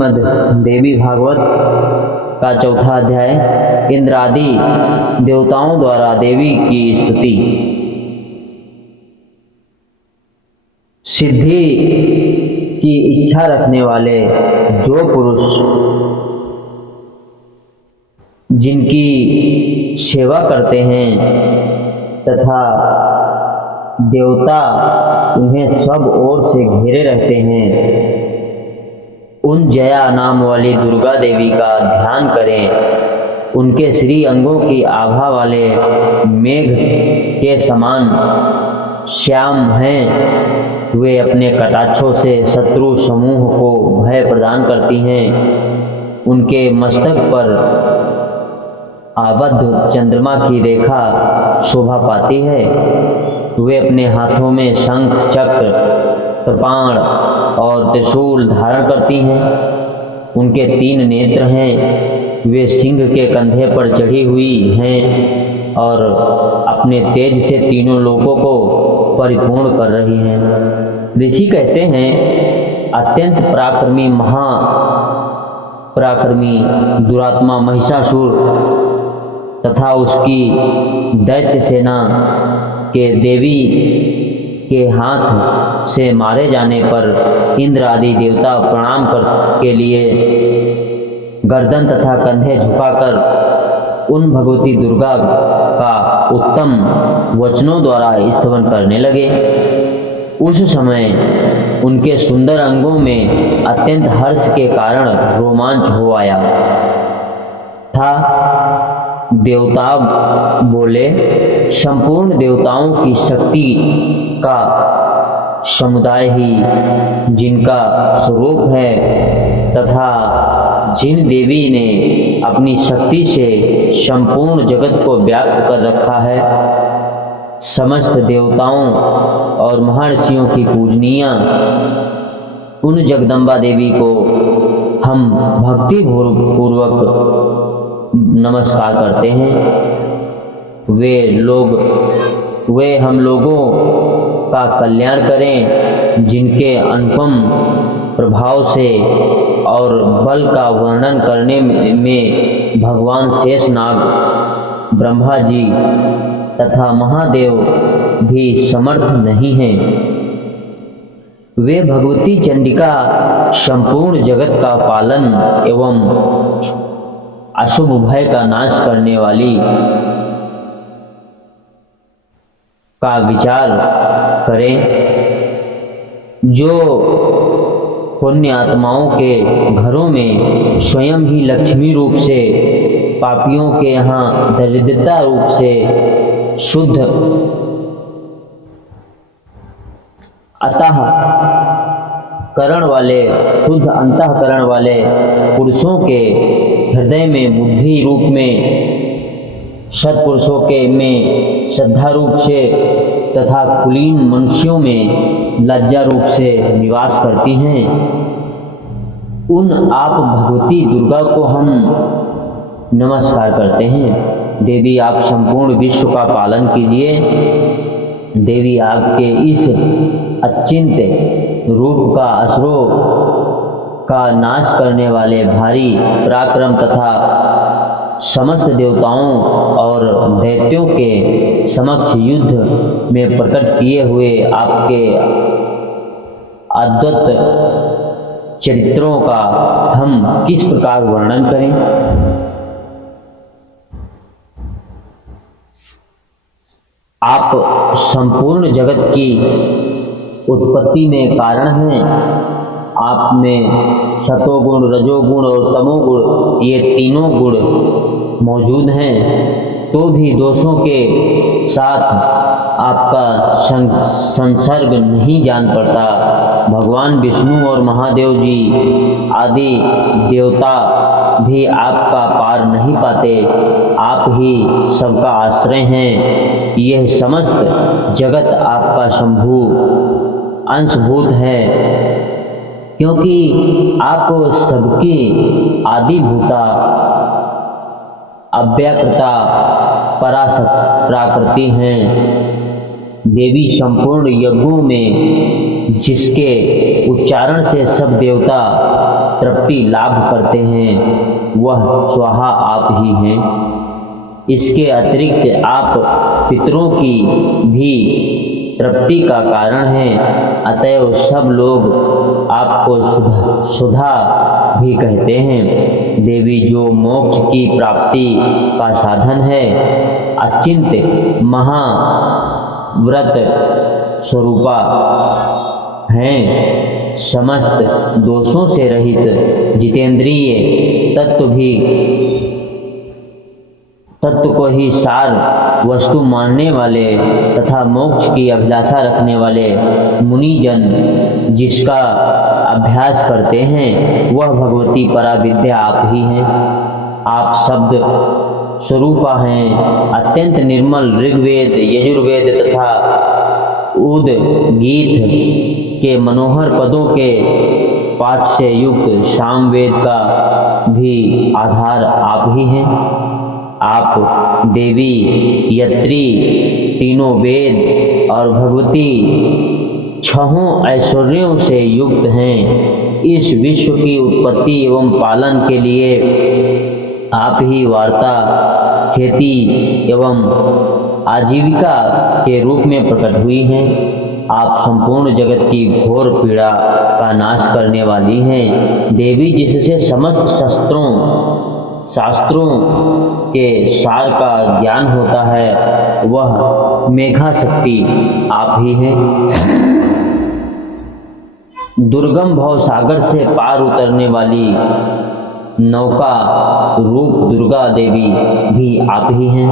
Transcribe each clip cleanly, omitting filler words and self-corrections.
मद देवी भागवत का चौथा अध्याय। इंद्र आदि देवताओं द्वारा देवी की स्तुति। सिद्धि की इच्छा रखने वाले जो पुरुष जिनकी सेवा करते हैं तथा देवता उन्हें सब ओर से घेरे रहते हैं, उन जया नाम वाली दुर्गा देवी का ध्यान करें। उनके श्री अंगों की आभा वाले मेघ के समान श्याम हैं। वे अपने कटाक्षों से शत्रु समूह को भय प्रदान करती हैं। उनके मस्तक पर आबद्ध चंद्रमा की रेखा शोभा पाती है। वे अपने हाथों में शंख, चक्र, कृपाण और त्रिशूल धारण करती हैं। उनके 3 नेत्र हैं। वे सिंह के कंधे पर चढ़ी हुई हैं और अपने तेज से तीनों लोगों को परिपूर्ण कर रही हैं। ऋषि कहते हैं, अत्यंत पराक्रमी दुरात्मा महिषासुर तथा उसकी दैत्य सेना के देवी के हाथ से मारे जाने पर इंद्र आदि देवता प्रणाम के लिए गर्दन तथा कंधे झुकाकर उन भगवती दुर्गा का उत्तम वचनों द्वारा स्तवन करने लगे। उस समय उनके सुंदर अंगों में अत्यंत हर्ष के कारण रोमांच हो आया था। देवता बोले, संपूर्ण देवताओं की शक्ति का समुदाय ही जिनका स्वरूप है तथा जिन देवी ने अपनी शक्ति से संपूर्ण जगत को व्याप्त कर रखा है, समस्त देवताओं और महर्षियों की पूजनीय उन जगदम्बा देवी को हम भक्ति पूर्वक नमस्कार करते हैं। वे हम लोगों का कल्याण करें, जिनके अनुपम प्रभाव से और बल का वर्णन करने में भगवान शेषनाग, ब्रह्मा जी तथा महादेव भी समर्थ नहीं हैं। वे भगवती चंडिका संपूर्ण जगत का पालन एवं अशुभ भय का नाश करने वाली का विचार करें। जो पुण्य आत्माओं के घरों में स्वयं ही लक्ष्मी रूप से, पापियों के यहाँ दरिद्रता रूप से शुद्ध अंतःकरण वाले पुरुषों के हृदय में बुद्धि रूप में, सत्पुरुषों के में श्रद्धा रूप से तथा कुलीन मनुष्यों में लज्जा रूप से निवास करती हैं, उन आप भगवती दुर्गा को हम नमस्कार करते हैं। देवी, आप संपूर्ण विश्व का पालन कीजिए। देवी, आपके इस अचिंत्य रूप का असुरों का नाश करने वाले भारी पराक्रम तथा समस्त देवताओं और दैत्यों के समक्ष युद्ध में प्रकट किए हुए आपके अद्भुत चरित्रों का हम किस प्रकार वर्णन करें। आप संपूर्ण जगत की उत्पत्ति में कारण हैं। आप में सतोगुण, रजोगुण और तमोगुण, ये तीनों गुण मौजूद हैं, तो भी दोषों के साथ आपका संसर्ग नहीं जान पड़ता। भगवान विष्णु और महादेव जी आदि देवता भी आपका पार नहीं पाते। आप ही सबका आश्रय हैं। यह समस्त जगत आपका शंभु अंशभूत है, क्योंकि आप सबकी आदिभूता, अव्याकृता, पराशर प्राकृति हैं। देवी संपूर्ण यज्ञों में जिसके उच्चारण से सब देवता तृप्ति लाभ करते हैं, वह स्वाहा आप ही हैं। इसके अतिरिक्त आप पितरों की भी तृप्ति का कारण हैं, अतएव सब लोग आपको सुधा भी कहते हैं। देवी, जो मोक्ष की प्राप्ति का साधन है, अचिंत्य महाव्रत स्वरूपा हैं, समस्त दोषों से रहित, जितेंद्रिय तत्व को ही सार वस्तु मानने वाले तथा मोक्ष की अभिलाषा रखने वाले मुनिजन जिसका अभ्यास करते हैं, वह भगवती पराविद्या आप ही हैं। आप शब्द स्वरूपा हैं, अत्यंत निर्मल ऋग्वेद, यजुर्वेद तथा उद्गीत के मनोहर पदों के पाठ से युक्त सामवेद का भी आधार आप ही हैं। आप देवी, यत्री, तीनों वेद और भगवती छहों ऐश्वर्यों से युक्त हैं। इस विश्व की उत्पत्ति एवं पालन के लिए आप ही वार्ता, खेती एवं आजीविका के रूप में प्रकट हुई हैं। आप संपूर्ण जगत की घोर पीड़ा का नाश करने वाली हैं। देवी, जिससे समस्त शास्त्रों के सार का ज्ञान होता है, वह मेघा शक्ति आप ही हैं। दुर्गम भव सागर से पार उतरने वाली नौका रूप दुर्गा देवी भी आप ही हैं।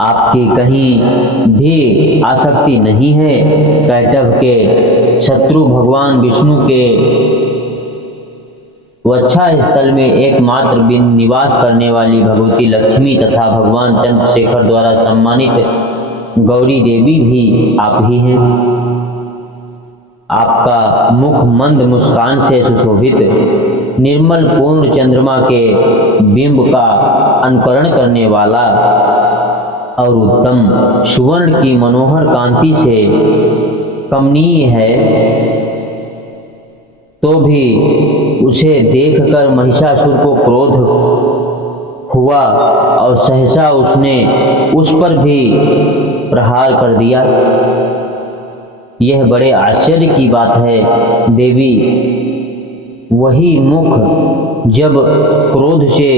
आपकी कहीं भी आसक्ति नहीं है। कैटभ के शत्रु भगवान विष्णु के वच्छा स्थल में एकमात्र बिन निवास करने वाली भगवती लक्ष्मी तथा भगवान चंद्रशेखर द्वारा सम्मानित गौरी देवी भी आप ही हैं। आपका मुख मंद मुस्कान से सुशोभित, निर्मल पूर्ण चंद्रमा के बिंब का अनुकरण करने वाला और उत्तम सुवर्ण की मनोहर कांति से कमनीय है, तो भी उसे देखकर महिषासुर को क्रोध हुआ और सहसा उसने उस पर भी प्रहार कर दिया। यह बड़े आश्चर्य की बात है देवी। वही मुख जब क्रोध से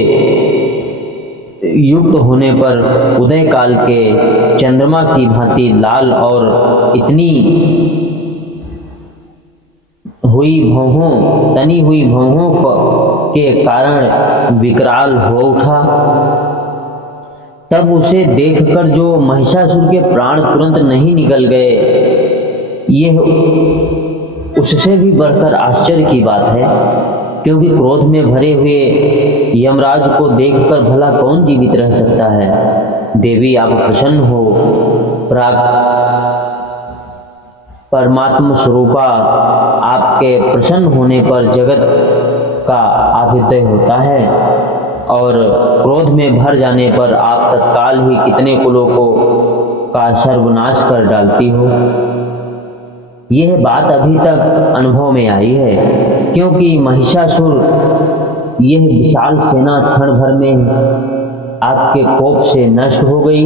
युक्त होने पर उदय काल के चंद्रमा की भांति लाल और इतनी तनी हुई भौहों के कारण विकराल हो उठा। तब उसे देखकर जो महिषासुर के प्राण तुरंत नहीं निकल गए, यह उससे भी बढ़कर आश्चर्य की बात है, क्योंकि क्रोध में भरे हुए यमराज को देखकर भला कौन जीवित रह सकता है। देवी, आप प्रसन्न हो। परमात्मा स्वरूपा, आपके प्रसन्न होने पर जगत का अभ्युदय होता है और क्रोध में भर जाने पर आप तत्काल ही कितने कुलों का सर्वनाश कर डालती हो। यह बात अभी तक अनुभव में आई है, क्योंकि महिषासुर यह विशाल सेना क्षण भर में आपके कोप से नष्ट हो गई।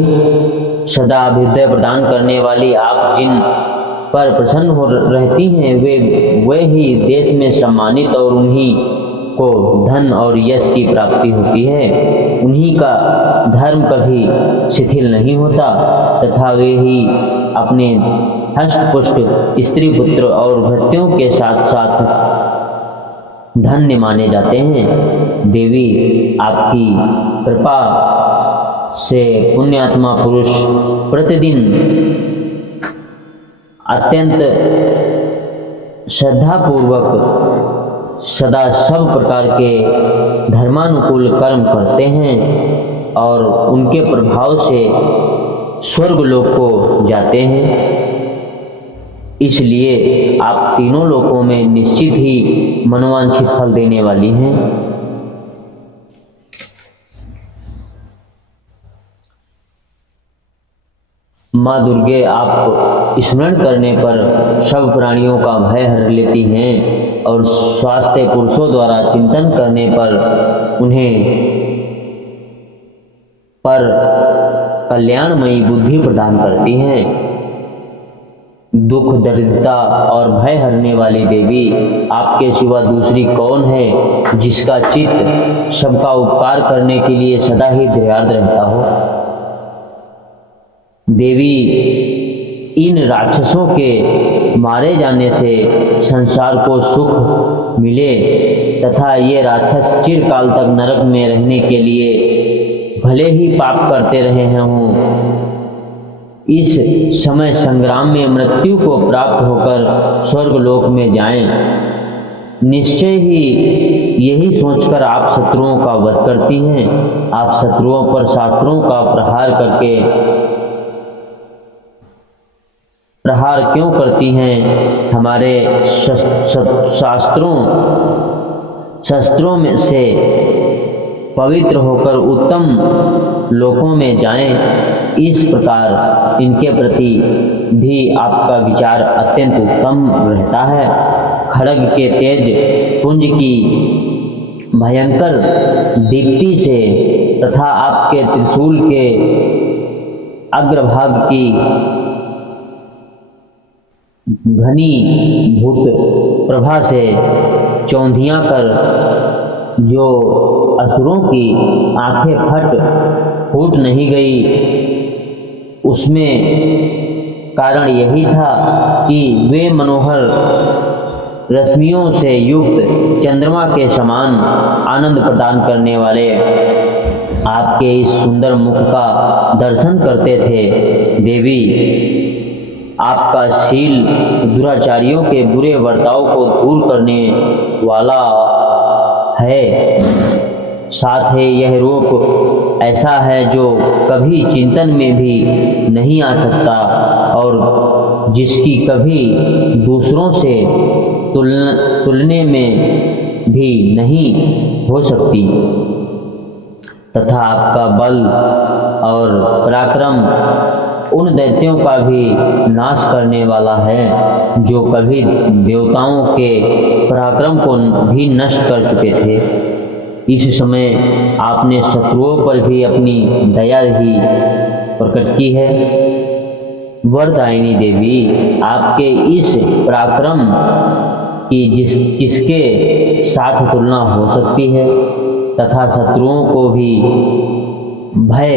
सदा अभ्युदय प्रदान करने वाली आप जिन पर प्रसन्न हो रहती हैं, वे ही देश में सम्मानित और उन्हीं को धन और यश की प्राप्ति होती है। उन्हीं का धर्म कभी शिथिल नहीं होता तथा वे ही अपने हष्टपुष्ट स्त्री पुत्र और भृत्यों के साथ साथ धन्य माने जाते हैं। देवी, आपकी कृपा से पुण्यात्मा पुरुष प्रतिदिन अत्यंत श्रद्धापूर्वक सदा सब प्रकार के धर्मानुकूल कर्म करते हैं और उनके प्रभाव से स्वर्ग लोक को जाते हैं। इसलिए आप तीनों लोकों में निश्चित ही मनोवांछित फल देने वाली हैं। माँ दुर्गे आप स्मरण करने पर सब प्राणियों का भय हर लेती हैं और स्वास्थ्य पुरुषों द्वारा चिंतन करने पर उन्हें पर कल्याणमयी बुद्धि प्रदान करती हैं। दुख, दरिद्रता और भय हरने वाली देवी आपके सिवा दूसरी कौन है जिसका चित्त सबका उपकार करने के लिए सदा ही दयार्द रहता हो। देवी, इन राक्षसों के मारे जाने से संसार को सुख मिले तथा ये राक्षस चिरकाल तक नरक में रहने के लिए भले ही पाप करते रहे हों, इस समय संग्राम में मृत्यु को प्राप्त होकर स्वर्ग लोक में जाएं। निश्चय ही यही सोचकर आप शत्रुओं का वध करती हैं। आप शत्रुओं पर शास्त्रों का प्रहार क्यों करती हैं? हमारे शस्त्रों में से पवित्र होकर उत्तम लोकों में जाएं। इस प्रकार इनके प्रति भी आपका विचार अत्यंत उत्तम रहता है। खड्ग के तेज पुंज की भयंकर दीप्ति से तथा आपके त्रिशूल के अग्रभाग की घनी भूत प्रभा से चौंधियां कर जो असुरों की आंखें फूट नहीं गई, उसमें कारण यही था कि वे मनोहर रश्मियों से युक्त चंद्रमा के समान आनंद प्रदान करने वाले आपके इस सुंदर मुख का दर्शन करते थे। देवी, आपका शील दुराचारियों के बुरे बर्ताव को दूर करने वाला है। साथ ही यह रूप ऐसा है जो कभी चिंतन में भी नहीं आ सकता और जिसकी कभी दूसरों से तुलने में भी नहीं हो सकती तथा आपका बल और पराक्रम उन दैत्यों का भी नाश करने वाला है जो कभी देवताओं के पराक्रम को भी नष्ट कर चुके थे। इस समय आपने शत्रुओं पर भी अपनी दया ही प्रकट की है। वरदायिनी देवी, आपके इस पराक्रम की किसके साथ तुलना हो सकती है तथा शत्रुओं को भी भय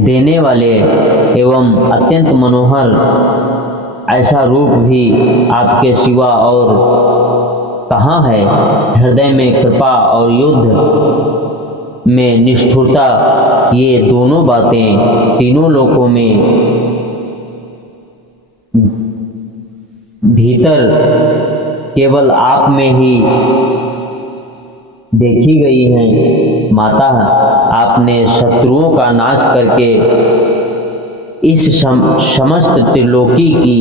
देने वाले एवं अत्यंत मनोहर ऐसा रूप भी आपके सिवा और कहाँ है। हृदय में कृपा और युद्ध में निष्ठुरता, ये दोनों बातें तीनों लोकों में भीतर केवल आप में ही देखी गई हैं। माता, आपने शत्रुओं का नाश करके इस समस्त त्रिलोकी की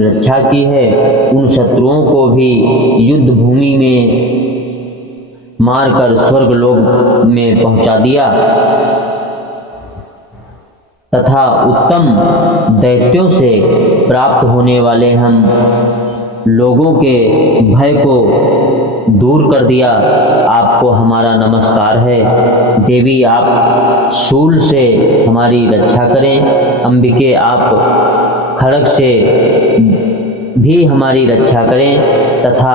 रक्षा की है। उन शत्रुओं को भी युद्ध भूमि में मारकर स्वर्ग लोक में पहुंचा दिया तथा उत्तम दैत्यों से प्राप्त होने वाले हम लोगों के भय को दूर कर दिया। आपको हमारा नमस्कार है। देवी, आप शूल से हमारी रक्षा करें। अंबिके, आप खड्ग से भी हमारी रक्षा करें तथा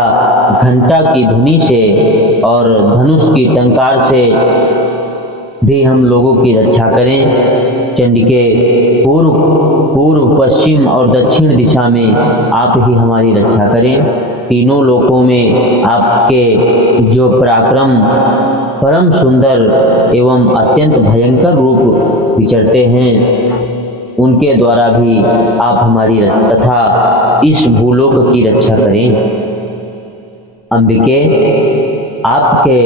घंटा की ध्वनि से और धनुष की टंकार से भी हम लोगों की रक्षा करें। चंडिके, पूर्व, पश्चिम और दक्षिण दिशा में आप ही हमारी रक्षा करें। तीनों लोकों में आपके जो पराक्रम परम सुंदर एवं अत्यंत भयंकर रूप विचरते हैं, उनके द्वारा भी आप हमारी तथा इस भूलोक की रक्षा करें। अंबिके, आपके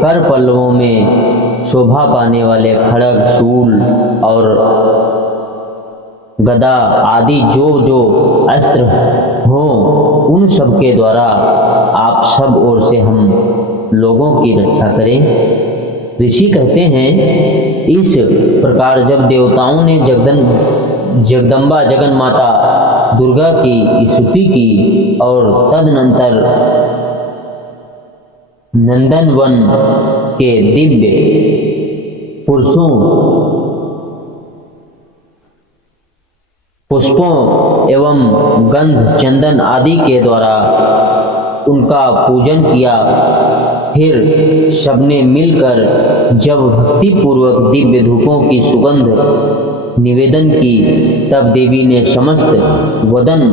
कर पल्लवों में शोभा पाने वाले खड्ग, शूल और गदा आदि जो अस्त्र हों, उन सब के द्वारा आप सब ओर से हम लोगों की रक्षा करें। ऋषि कहते हैं, इस प्रकार जब देवताओं ने जगदम्बा जगन माता दुर्गा की स्तुति की और तदनंतर नंदनवन के दिव्य पुष्पों एवं गंध चंदन आदि के द्वारा उनका पूजन किया। फिर सबने मिलकर जब भक्ति पूर्वक दिव्य धूपों की सुगंध निवेदन की, तब देवी ने समस्त वदन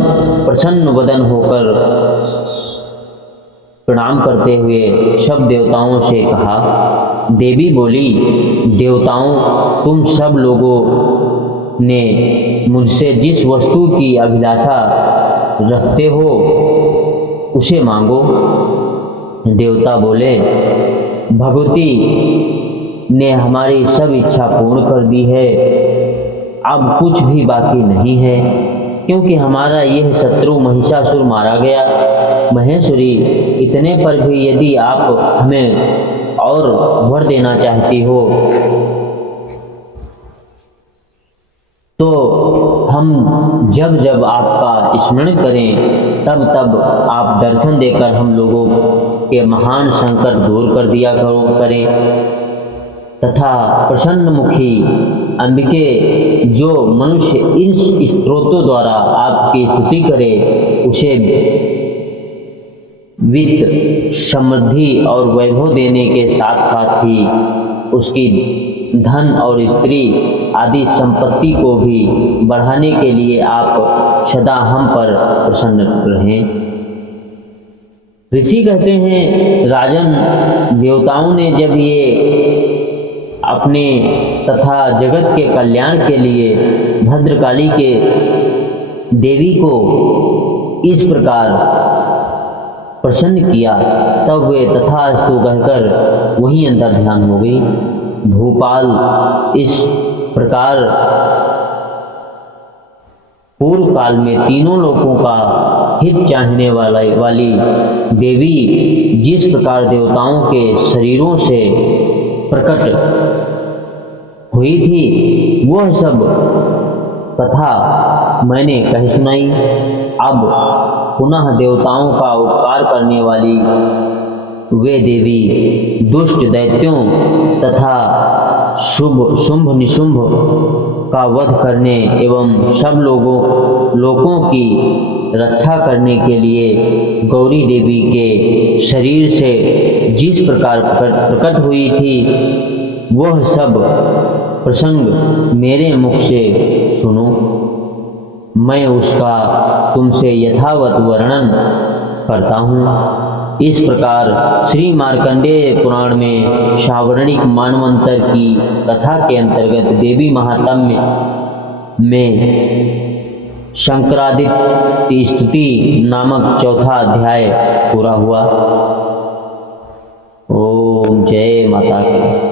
प्रसन्न वदन होकर प्रणाम करते हुए सब देवताओं से कहा। देवी बोली, देवताओं, तुम सब लोगों ने मुझसे जिस वस्तु की अभिलाषा रखते हो उसे मांगो। देवता बोले, भगवती ने हमारी सब इच्छा पूर्ण कर दी है, अब कुछ भी बाकी नहीं है, क्योंकि हमारा यह शत्रु महिषासुर मारा गया। महेश्वरी, इतने पर भी यदि आप हमें और वर देना चाहती हो तो हम जब जब आपका स्मरण करें तब तब आप दर्शन देकर हम लोगों के महान संकट दूर कर दिया करें, तथा प्रसन्न मुखी अंबिके जो मनुष्य इन स्तोत्रों द्वारा आपकी स्तुति करे उसे वित्त, समृद्धि और वैभव देने के साथ साथ ही उसकी धन और स्त्री आदि संपत्ति को भी बढ़ाने के लिए आप सदा हम पर प्रसन्न रहें। ऋषि कहते हैं, राजन, देवताओं ने जब ये अपने तथा जगत के कल्याण के लिए भद्रकाली के देवी को इस प्रकार प्रसन्न किया, तब वे तथास्तु कहकर वहीं अंतर ध्यान हो गई। भूपाल इस प्रकार पूर्व काल में तीनों लोकों का हित चाहने वाली देवी जिस प्रकार देवताओं के शरीरों से प्रकट हुई थी, वह सब कथा मैंने कही सुनाई। अब पुनः देवताओं का उपकार करने वाली वे देवी दुष्ट दैत्यों तथा शुंभ निशुंभ का वध करने एवं सब लोगों की रक्षा करने के लिए गौरी देवी के शरीर से जिस प्रकार प्रकट हुई थी, वह सब प्रसंग मेरे मुख से सुनो। मैं उसका तुमसे यथावत वर्णन करता हूँ। इस प्रकार श्री मार्कंडेय पुराण में सावर्णिक मानवंतर की कथा के अंतर्गत देवी महात्म्य में शंकरादित्य स्तुति नामक चौथा अध्याय पूरा हुआ। ओम जय माता की।